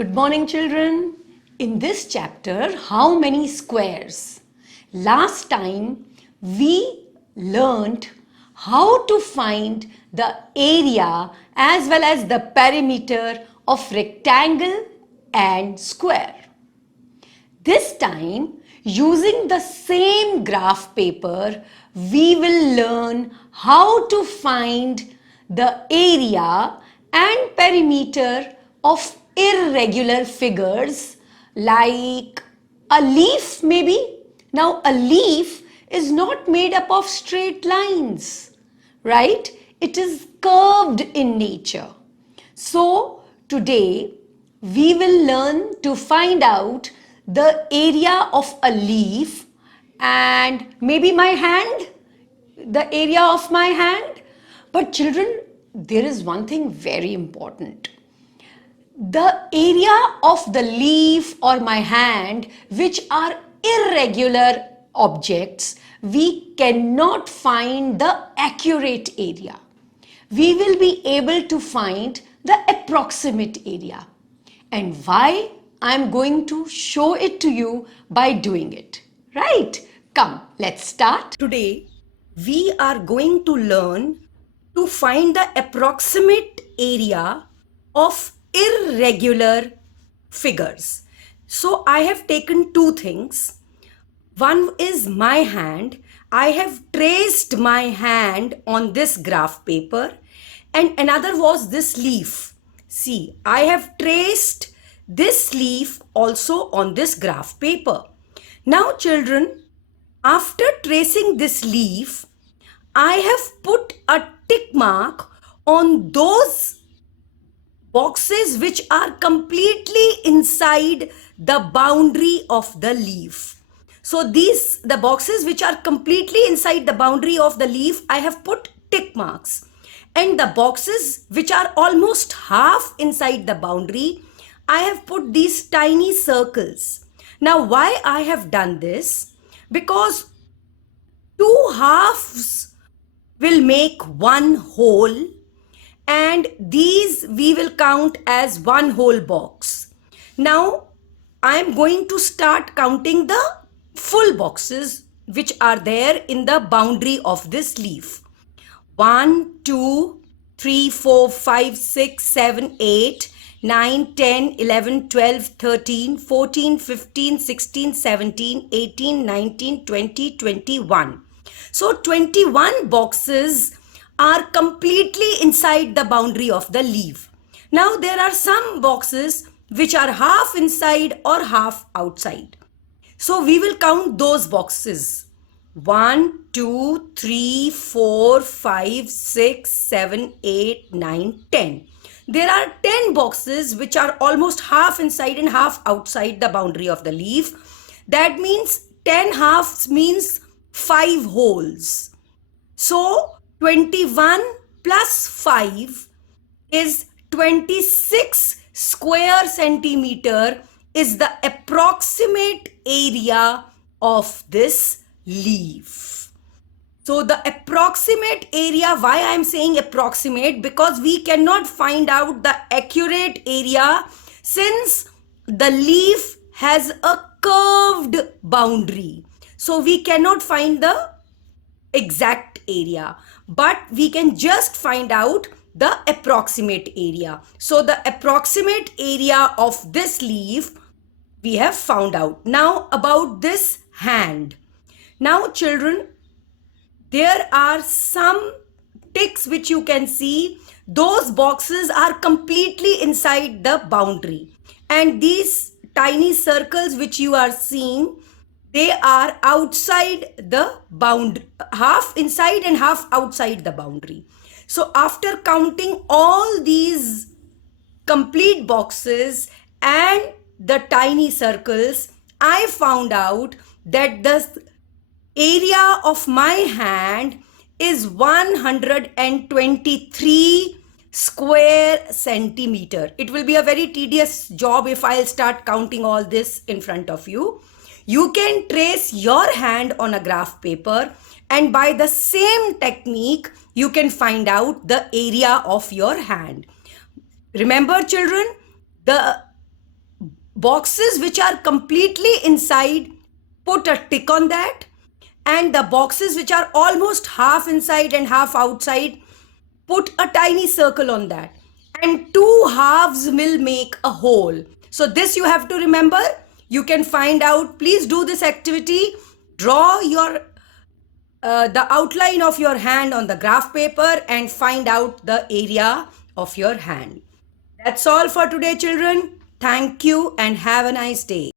Good morning, children. In this chapter, how many squares? Last time we learned how to find the area as well as the perimeter of rectangle and square. This time, using the same graph paper, we will learn how to find the area and perimeter of irregular figures like a leaf maybe. Now a leaf is not made up of straight lines, right? It is curved in nature. So today we will learn to find out the area of a leaf and maybe my hand, the area of my hand. But children, there is one thing very important. The area of the leaf or my hand, which are irregular objects, we cannot find the accurate area. We will be able to find the approximate area. And why? I'm going to show it to you by doing it. Right? Come, let's start. Today, we are going to learn to find the approximate area of irregular figures. So I have taken two things. One is my hand. I have traced my hand on this graph paper, and another was this leaf. See, I have traced this leaf also on this graph paper. Now children, after tracing this leaf, I have put a tick mark on those boxes which are completely inside the boundary of the leaf. So the boxes which are completely inside the boundary of the leaf, I have put tick marks. And the boxes which are almost half inside the boundary, I have put these tiny circles. Now why I have done this? Because two halves will make one whole, and these we will count as one whole box. Now I am going to start counting the full boxes which are there in the boundary of this leaf. 1, 2, 3, 4, 5, 6, 7, 8, 9, 10, 11, 12, 13, 14, 15, 16, 17, 18, 19, 20, 21. So 21 boxes are completely inside the boundary of the leaf. Now there are some boxes which are half inside or half outside. So we will count those boxes. 1, 2, 3, 4, 5, 6, 7, 8, 9, 10. There are 10 boxes which are almost half inside and half outside the boundary of the leaf. That means 10 halves means 5 holes. So 21 plus 5 is 26 square centimeter is the approximate area of this leaf. So the approximate area, why I am saying approximate? Because we cannot find out the accurate area since the leaf has a curved boundary. So we cannot find the exact area, but we can just find out the approximate area. So the approximate area of this leaf we have found out. Now about this hand. Now children, there are some ticks which you can see. Those boxes are completely inside the boundary, and these tiny circles which you are seeing, they are outside the boundary, half inside and half outside the boundary. So after counting all these complete boxes and the tiny circles, I found out that the area of my hand is 123 square centimeter. It will be a very tedious job if I'll start counting all this in front of you. You can trace your hand on a graph paper, and by the same technique you can find out the area of your hand. Remember children, the boxes which are completely inside, put a tick on that, and the boxes which are almost half inside and half outside, put a tiny circle on that, and two halves will make a whole. So this you have to remember. You can find out. Please do this activity. Draw your the outline of your hand on the graph paper and find out the area of your hand. That's all for today, children. Thank you and have a nice day.